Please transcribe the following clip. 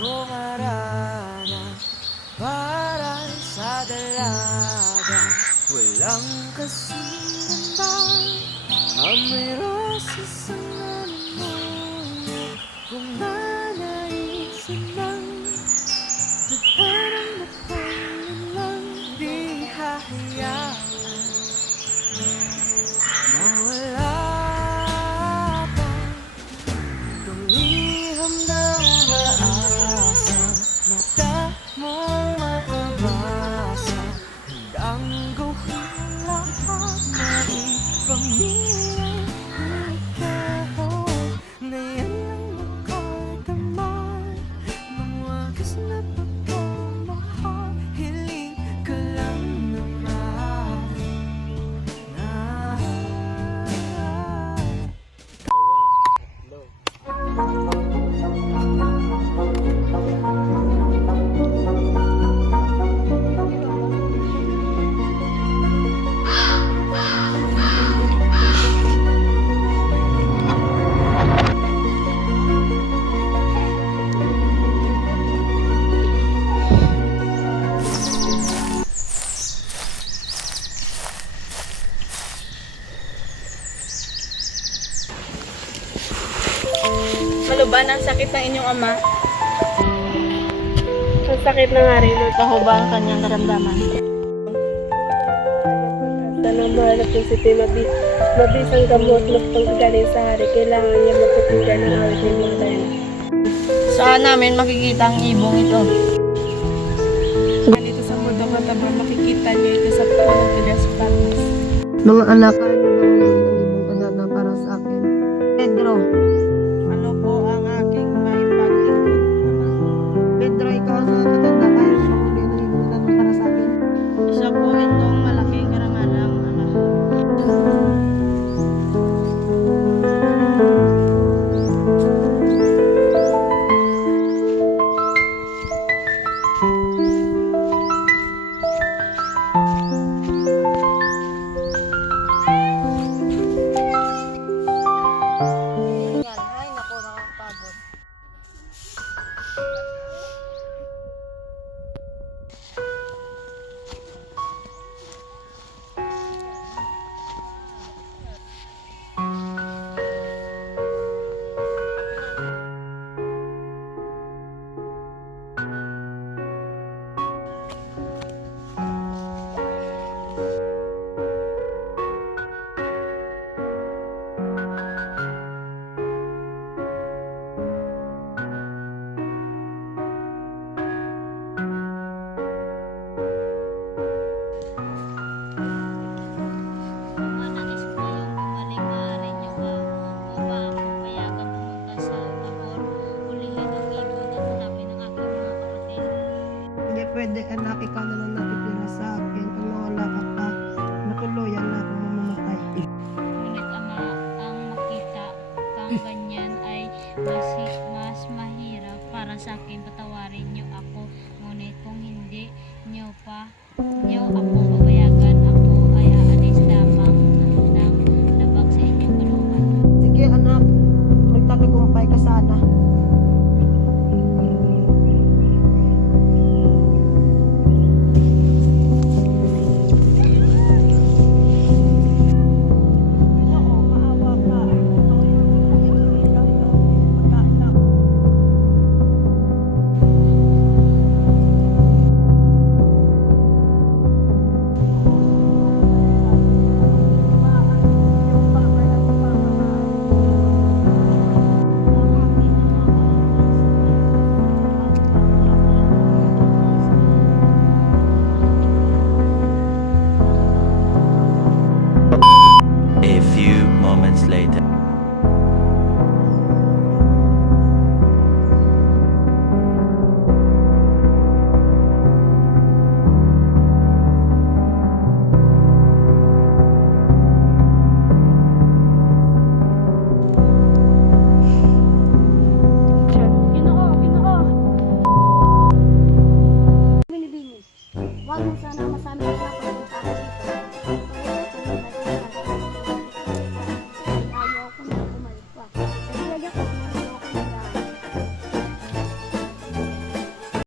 Kumarana para sa dalaga. Walang kasinan ba ang may roses sa namin mo? Kung nanaisin lang nagparang napangan lang, di hahayaan mawala pa itong liham ng maasa. Mata mong makabasa, handang gawin lahat na ipamilay ikaw na yan ang nakadamay ng wagas na pagkamahal. Hiling ka lang naman na Maluban ang sakit ng inyong ama. Ang sakit na nga rin. Ako ba ang kanyang naramdaman? Sana mahalap ng siti mabisang gamot na paggaling sa hari. Kailangan niya mapupugay ng awit ng mga tayo. Saan namin makikita ang ibong ito? Dito sa mundo kataba, makikita niyo ito sa punong tigas patas. Mga anak, ano ba ang ibong anak na para sa akin? Pedro. Ano po ang aking maipag-ikot? Pedro, ikaw ang natatanda kayo sa huli ng ibong anak para sa akin. Isa po itong malaking karangalang ama. Ay, naku, nakakapagod. Nais ko yung bumalik maaari niyo ba upang payagan pumunta sa Tabor, ulihin ang ibon at hanapin ang aking mga kapatid. Hindi pwede anak, ikaw na lang natitira sa akin. Kung nawala ka pa, matuluyan na ako mamamatay. Ngunit ama, ang makita kang ganyan ay mas mahirap para sa akin. Patawarin niyo ako, ngunit kung hindi niyo ako